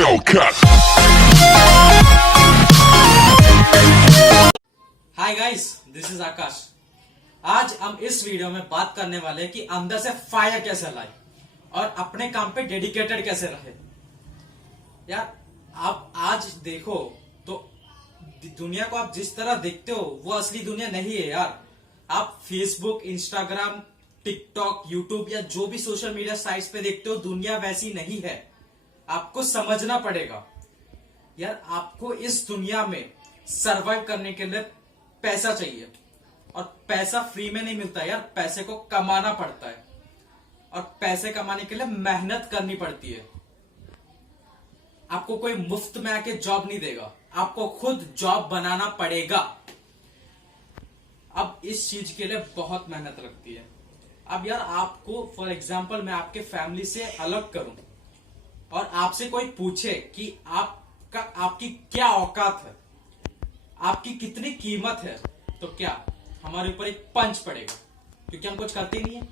Hellcat. Hi guys, this is Aakash. आज हम इस वीडियो में बात करने वाले हैं कि अंदर से फायर कैसे लाए और अपने काम पे डेडिकेटेड कैसे रहे। यार आप आज देखो तो दुनिया को आप जिस तरह देखते हो वो असली दुनिया नहीं है यार। आप फेसबुक, इंस्टाग्राम, टिकटॉक, यूट्यूब या जो भी सोशल मीडिया साइट्स पे देखते हो, दुनिया वैसी नहीं है। आपको समझना पड़ेगा यार, आपको इस दुनिया में सरवाइव करने के लिए पैसा चाहिए और पैसा फ्री में नहीं मिलता यार, पैसे को कमाना पड़ता है और पैसे कमाने के लिए मेहनत करनी पड़ती है। आपको कोई मुफ्त में आके जॉब नहीं देगा, आपको खुद जॉब बनाना पड़ेगा। अब इस चीज के लिए बहुत मेहनत लगती है। अब यार आपको फॉर एग्जांपल मैं आपके फैमिली से अलग करूं और आपसे कोई पूछे कि आपकी क्या औकात है, आपकी कितनी कीमत है, तो क्या हमारे ऊपर एक पंच पड़ेगा, क्योंकि हम कुछ करते नहीं है।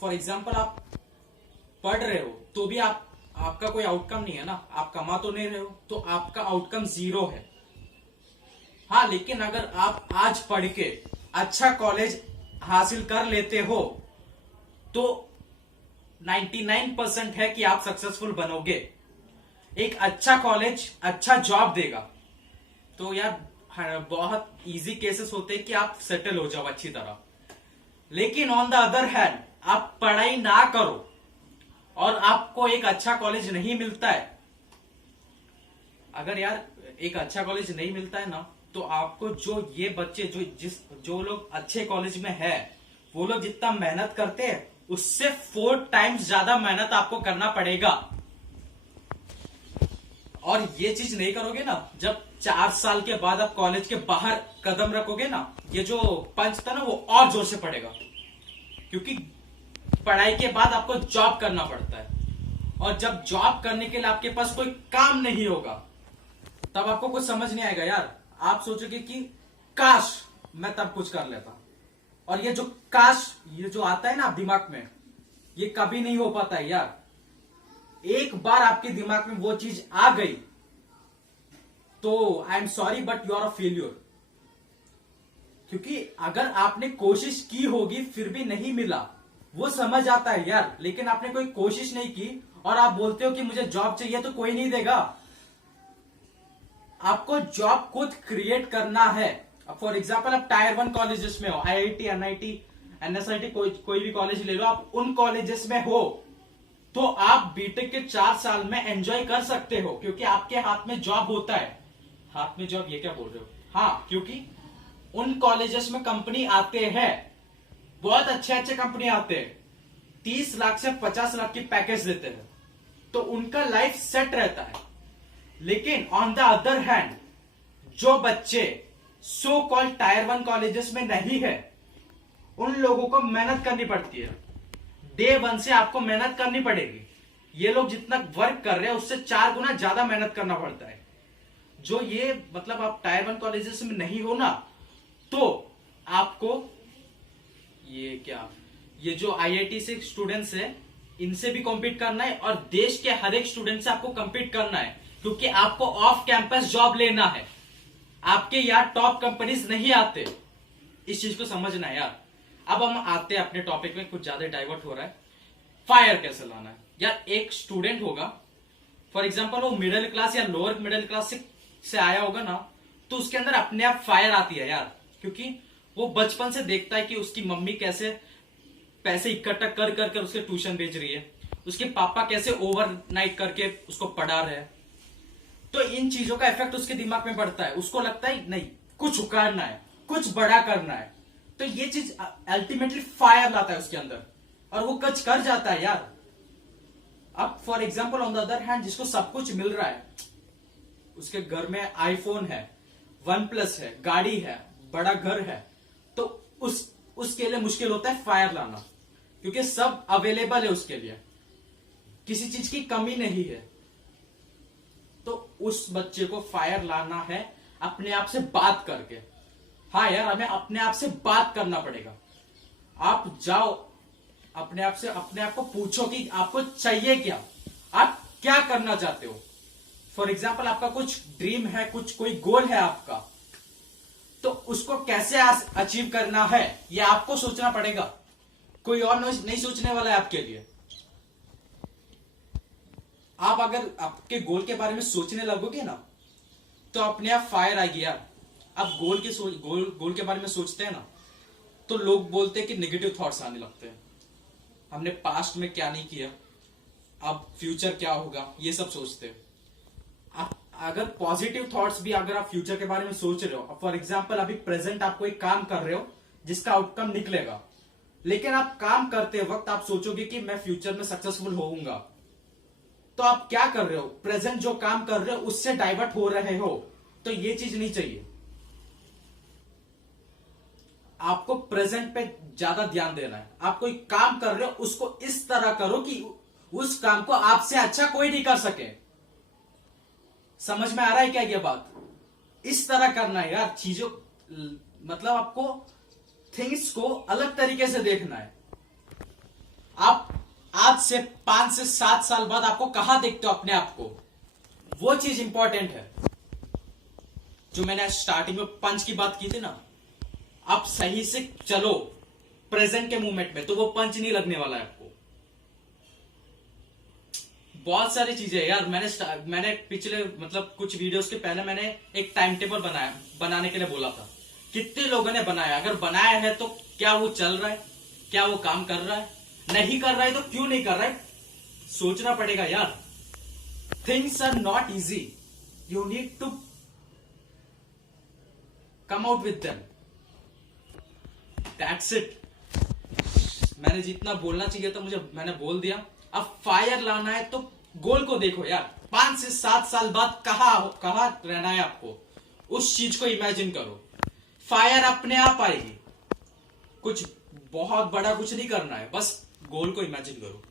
फॉर एग्जांपल आप पढ़ रहे हो तो भी आपका कोई आउटकम नहीं है ना, आप कमा तो नहीं रहे हो, तो आपका आउटकम 0 है। हाँ, लेकिन अगर आप आज पढ़ के अच्छा कॉलेज हासिल कर लेते हो तो 99% है कि आप सक्सेसफुल बनोगे। एक अच्छा कॉलेज अच्छा जॉब देगा तो यार बहुत इजी केसेस होते हैं कि आप सेटल हो जाओ अच्छी तरह। लेकिन ऑन द अदर हैंड आप पढ़ाई ना करो और आपको एक अच्छा कॉलेज नहीं मिलता है, अगर यार एक अच्छा कॉलेज नहीं मिलता है ना, तो आपको जो ये बच्चे जो लोग अच्छे कॉलेज में है, वो लोग जितना मेहनत करते हैं उससे 4 टाइम्स ज्यादा मेहनत आपको करना पड़ेगा। और ये चीज नहीं करोगे ना, जब 4 साल के बाद आप कॉलेज के बाहर कदम रखोगे ना, ये जो पंच था ना वो और जोर से पड़ेगा, क्योंकि पढ़ाई के बाद आपको जॉब करना पड़ता है और जब जॉब करने के लिए आपके पास कोई काम नहीं होगा तब आपको कुछ समझ नहीं आएगा यार। आप सोचोगे कि काश मैं तब कुछ कर लेता, और ये जो काश ये जो आता है ना दिमाग में, ये कभी नहीं हो पाता है यार। एक बार आपके दिमाग में वो चीज आ गई तो I am sorry but you are a failure. क्योंकि अगर आपने कोशिश की होगी फिर भी नहीं मिला, वो समझ आता है यार, लेकिन आपने कोई कोशिश नहीं की और आप बोलते हो कि मुझे जॉब चाहिए, तो कोई नहीं देगा। आपको जॉब खुद क्रिएट करना है। फॉर एग्जाम्पल आप टायर 1 कॉलेजेस में हो, IIT, NIT, NSIT, कोई भी कॉलेज ले लो, आप उन कॉलेजेस में हो तो आप बीटेक के 4 साल में एंजॉय कर सकते हो, क्योंकि आपके हाथ में जॉब होता है। हाथ में जॉब, ये क्या बोल रहे हो? हाँ, क्योंकि उन कॉलेजेस में कंपनी आते हैं, बहुत अच्छे अच्छे कंपनी आते हैं, 30 लाख से 50 लाख की पैकेज देते हैं, तो उनका लाइफ सेट रहता है। लेकिन ऑन द अदर हैंड जो बच्चे सो कॉल्ड टायर 1 कॉलेजेस में नहीं है, उन लोगों को मेहनत करनी पड़ती है। डे 1 से आपको मेहनत करनी पड़ेगी। ये लोग जितना वर्क कर रहे हैं उससे 4 गुना ज्यादा मेहनत करना पड़ता है। जो ये मतलब आप टायर 1 कॉलेजेस में नहीं हो ना, तो आपको ये जो IIT से स्टूडेंट्स है इनसे भी कॉम्पीट करना है और देश के हर एक स्टूडेंट से आपको कॉम्पीट करना है, क्योंकि आपको ऑफ कैंपस जॉब लेना है। आपके यार टॉप कंपनीज नहीं आते, इस चीज को समझना है यार। अब हम आते हैं अपने टॉपिक में, कुछ ज्यादा डाइवर्ट हो रहा है। फायर कैसे लाना है यार? एक स्टूडेंट होगा, फॉर एग्जांपल वो मिडिल क्लास या लोअर मिडिल क्लास से आया होगा ना, तो उसके अंदर अपने आप फायर आती है यार, क्योंकि वो बचपन से देखता है कि उसकी मम्मी कैसे पैसे इकट्ठा कर कर उसके ट्यूशन भेज रही है, उसके पापा कैसे ओवरनाइट करके उसको पढ़ा रहे हैं। तो इन चीजों का इफेक्ट उसके दिमाग में पड़ता है, उसको लगता है नहीं कुछ उखाड़ना है, कुछ बड़ा करना है, तो ये चीज अल्टीमेटली फायर लाता है उसके अंदर और वो कुछ कर जाता है यार। अब for example on the other hand जिसको सब कुछ मिल रहा है, उसके घर में आईफोन है, OnePlus है, गाड़ी है, बड़ा घर है, तो उसके लिए मुश्किल होता है फायर लाना, क्योंकि सब अवेलेबल है उसके लिए, किसी चीज की कमी नहीं है। तो उस बच्चे को फायर लाना है अपने आप से बात करके। हाँ यार, हमें अपने आप से बात करना पड़ेगा। आप जाओ अपने आप को पूछो कि आपको चाहिए क्या। आप क्या करना चाहते हो। फॉर एग्जाम्पल आपका कुछ ड्रीम है, कुछ कोई गोल है आपका, तो उसको कैसे अचीव करना है ये आपको सोचना पड़ेगा। कोई और नहीं सोचने वाला है आपके लिए। आप अगर आपके गोल के बारे में सोचने लगोगे ना तो अपने आप फायर आएगी यार। आप गोल के बारे में सोचते हैं ना तो लोग बोलते हैं कि नेगेटिव थॉट्स आने लगते हैं। हमने पास्ट में क्या नहीं किया, अब फ्यूचर क्या होगा, ये सब सोचते हैं। आप अगर पॉजिटिव थॉट्स भी अगर आप फ्यूचर के बारे में सोच रहे हो, फॉर एग्जांपल अभी प्रेजेंट आप कोई काम कर रहे हो जिसका आउटकम निकलेगा, लेकिन आप काम करते वक्त आप सोचोगे कि मैं फ्यूचर में सक्सेसफुल होऊंगा, तो आप क्या कर रहे हो, प्रेजेंट जो काम कर रहे हो उससे डाइवर्ट हो रहे हो। तो ये चीज नहीं चाहिए। आपको प्रेजेंट पे ज्यादा ध्यान देना है। आप कोई काम कर रहे हो उसको इस तरह करो कि उस काम को आपसे अच्छा कोई नहीं कर सके। समझ में आ रहा है क्या ये बात? इस तरह करना है यार चीजों, मतलब आपको थिंग्स को अलग तरीके से देखना है। आप आज से 5 से 7 साल बाद आपको कहां देखते हो अपने आप को, वो चीज इंपॉर्टेंट है। जो मैंने स्टार्टिंग में पंच की बात की थी ना, आप सही से चलो प्रेजेंट के मूवमेंट में तो वो पंच नहीं लगने वाला है आपको। बहुत सारी चीजें यार, मैंने पिछले मतलब कुछ वीडियोस के पहले मैंने एक टाइम टेबल बनाने के लिए बोला था। कितने लोगों ने बनाया? अगर बनाया है तो क्या वो चल रहा है? क्या वो काम कर रहा है? नहीं कर रहा है तो क्यों नहीं कर रहा है? सोचना पड़ेगा यार। Things are not easy, you need to come out with them, that's it. मैंने जितना बोलना चाहिए था मैंने बोल दिया। अब फायर लाना है तो गोल को देखो यार, 5 से 7 साल बाद कहां रहना है आपको, उस चीज को इमेजिन करो। फायर अपने आप आएगी। कुछ बहुत बड़ा कुछ नहीं करना है, बस गोल को इमेजिन करो।